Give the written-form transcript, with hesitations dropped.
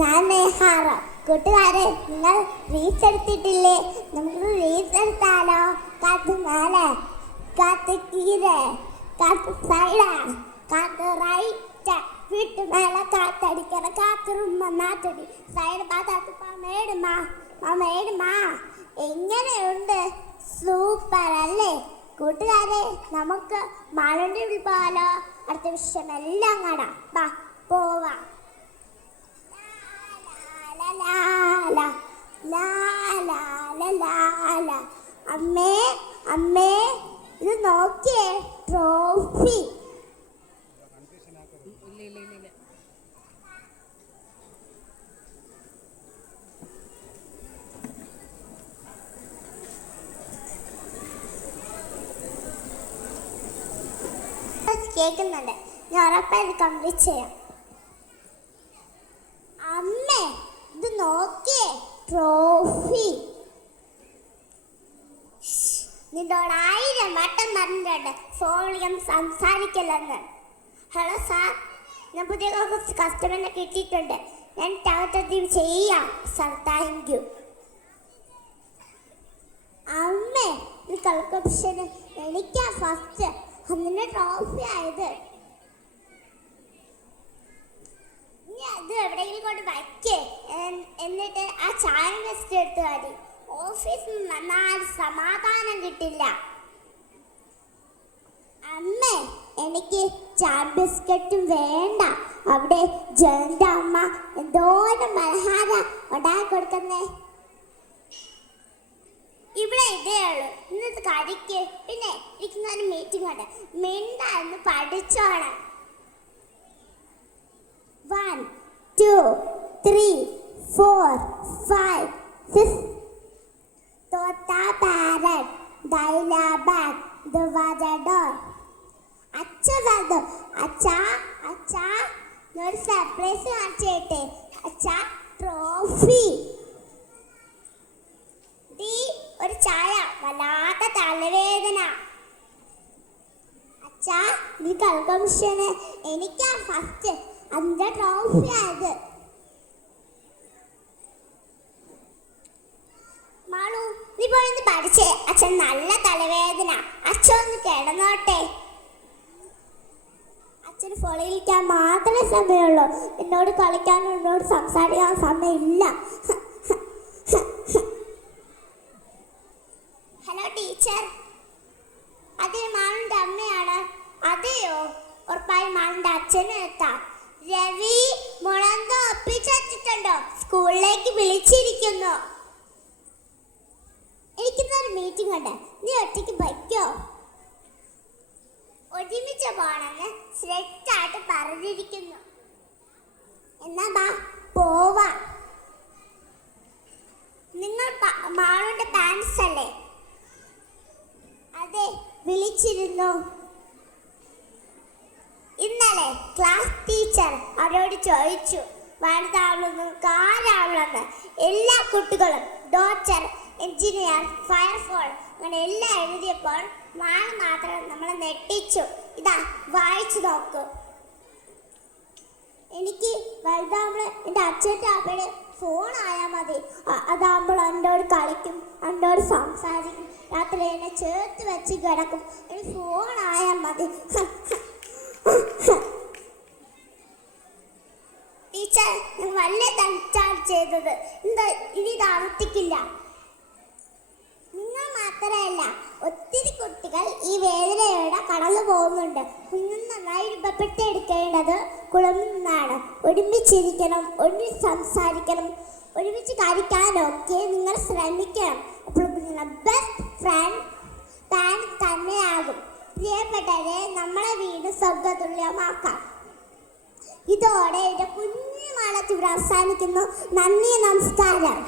ഞാൻ നേഹാറ. കൂട്ടുകാരെ, നിങ്ങൾ റീൽസ് എടുത്തിട്ടില്ലേ? നമുക്ക് റീൽസ് എടുത്താലോ? കാത്ത് മേലെ, കാത്ത് കീഴെ, കാത്ത് സൈഡ്, കാത്ത് റൈറ്റ്, വീട്ടു മേലെ കാത്തടിക്കണം, കാത്തുറുമ്പ നാട്ടടി, സൈഡ് പാത്താത്ത് മേടുമാ. എങ്ങനെയുണ്ട്? സൂപ്പർ അല്ലേ? കൂട്ടുകാരെ, നമുക്ക് മാളുണ്ടി പോകാലോ? അടുത്ത വിഷയം എല്ലാം കാണാം. വാ പോവാം. അമ്മേ, ഇത് നോക്കിയേ, ട്രോഫി. കേൾക്കുന്നുണ്ട്, ഞാൻ ഉറപ്പായി കംപ്ലീറ്റ് ചെയ്യാം. അമ്മേ, ഇത് നോക്കിയേ, ട്രോഫി. നിന്നോട് 1000 വട്ടം പറഞ്ഞിട്ടുണ്ട് ഫോൺ വിളിക്കാൻ സംസാരിക്കില്ലെന്ന്. ഹലോ സാർ, ഞാൻ പുതിയ കസ്റ്റമറിനെ കിട്ടിയിട്ടുണ്ട്. ഞാൻ ടാറ്റീവ് ചെയ്യാം സാർ. Thank you. അമ്മേ, ഇത് കളിക്കോപ്ഷന് എനിക്കാ ഫസ്റ്റ്. അതിൻ്റെ ട്രോഫി ആയത്. അത് എവിടെയെങ്കിലും കൊണ്ട് വയ്ക്കേ, എന്നിട്ട് ആ ചായ ലിസ്റ്റ് എടുത്ത് മതി. ഓഫീസിൽ വന്നാൽ സമാധാനം കിട്ടില്ല. അമ്മേ, എനിക്ക് ചായ ബിസ്ക്കറ്റും വേണ്ട. അവിടെ ജയന്റെ അമ്മ എന്തോരം പലഹാരം ഉണ്ടാക്കി കൊടുക്കുന്നേ. ഇവിടെ ഇതേ ഉള്ളു, ഇന്നത്തെ കഴിക്ക്. പിന്നെ ഇരിക്കുന്നൊരു മീറ്റിംഗ് ഉണ്ട്, മിണ്ടാന്ന് പഠിച്ചോണം. 1 2 3 4 5 6. തോത്ത പാരറ്റ്, ഡൈലാബാഗ്, ദുവാജഡോർ. അച്ഛ പറഞ്ഞു, അച്ഛാ ഒരു സർപ്രൈസ് കാണിച്ചേട്ടെ. അച്ഛാ, ട്രോഫി. ഒരു ചായ, വല്ലാത്ത തലവേദന. അച്ഛാ, നീ കളിക്കോപ്ഷന് എനിക്കാ ഫസ്റ്റ്. അതിന്റെ ട്രോഫി ആയത്. മാളു, നീ പോയി പഠിച്ചേ. അച്ഛൻ നല്ല തലവേദന. അച്ഛൻ ഒന്ന് കിടന്നോട്ടെ. അച്ഛന് ഫോണിലിരിക്കാൻ മാത്രമേ സമയമുള്ളൂ. എന്നോട് കളിക്കാനും എന്നോട് സംസാരിക്കാൻ സമയമില്ല. ഹലോ ടീച്ചർ, അതെ മാളുടെ അമ്മയാണ്. അതെയോ? ഉറപ്പായി മാളുടെ അച്ഛനും എത്താം. രവി, മുളന്തോ ഒപ്പിച്ചിട്ടുണ്ടോ? സ്കൂളിലേക്ക് വിളിച്ചിരിക്കുന്നു. എനിക്കിന്നൊരു മീറ്റിംഗ് ഉണ്ട്, നീ ഒറ്റയ്ക്ക് വയ്ക്കോ? ഒരുമിച്ച് പോണെന്ന് സ്ട്രിക്റ്റായിട്ട് പറഞ്ഞിരിക്കുന്നു. എന്നാ ബാ പോവാ. നിങ്ങൾ മാളുടെ പാൻസ് അല്ലേ? അതെ, വിളിച്ചിരുന്നു. ഇന്നലെ ക്ലാസ് ടീച്ചർ അവരോട് ചോദിച്ചു, വലുതാവണമെന്ന് കാരാവണമെന്ന്. എല്ലാ കുട്ടികളും ഡോക്ടർ, എഞ്ചിനീയർ, ഫയർഫോൾ അങ്ങനെ എല്ലാം എഴുതിയപ്പോൾ നാളെ മാത്രം നമ്മളെ നെട്ടിച്ചു. ഇതാ വായിച്ചു നോക്കൂ. എനിക്ക് വലുതാവുമ്പോൾ എൻ്റെ അച്ഛൻ്റെ അമ്മയുടെ ഫോണായാൽ മതി. അതാകുമ്പോൾ എന്നോട് കളിക്കും, എന്നോട് സംസാരിക്കും, രാത്രി എന്നെ ചേർത്ത് വെച്ച് കിടക്കും. എനിക്ക് ഫോണായാൽ മതി. ടീച്ചർ, ഞാൻ വല്ല തെറ്റാണ് ചെയ്തത്. എന്താ ഇനി ഇത് ആവർത്തിക്കില്ല. നിങ്ങൾ മാത്രമല്ല, ഒത്തിരി കുട്ടികൾ ഈ വേദനയോടെ കടന്നു പോകുന്നുണ്ട്. കുഞ്ഞു നന്നായി രൂപപ്പെടുത്തിയെടുക്കേണ്ടത് കുളമ്പിൽ നിന്നാണ്. ഒരുമിച്ചിരിക്കണം, ഒരുമിച്ച് സംസാരിക്കണം, ഒരുമിച്ച് കളിക്കാനൊക്കെ നിങ്ങൾ ശ്രമിക്കണം. അപ്പോൾ നിങ്ങളുടെ ബെസ്റ്റ് ഫ്രണ്ട് പാൻ തന്നെയാകും. പ്രിയപ്പെട്ടവരെ, നമ്മളെ വീട് സ്വർഗ്ഗതുല്യമാക്കാം. ഇതോടെ എൻ്റെ കുഞ്ഞു മാളത്തിൽ അവസാനിക്കുന്നു. നന്ദി, നമസ്കാരം.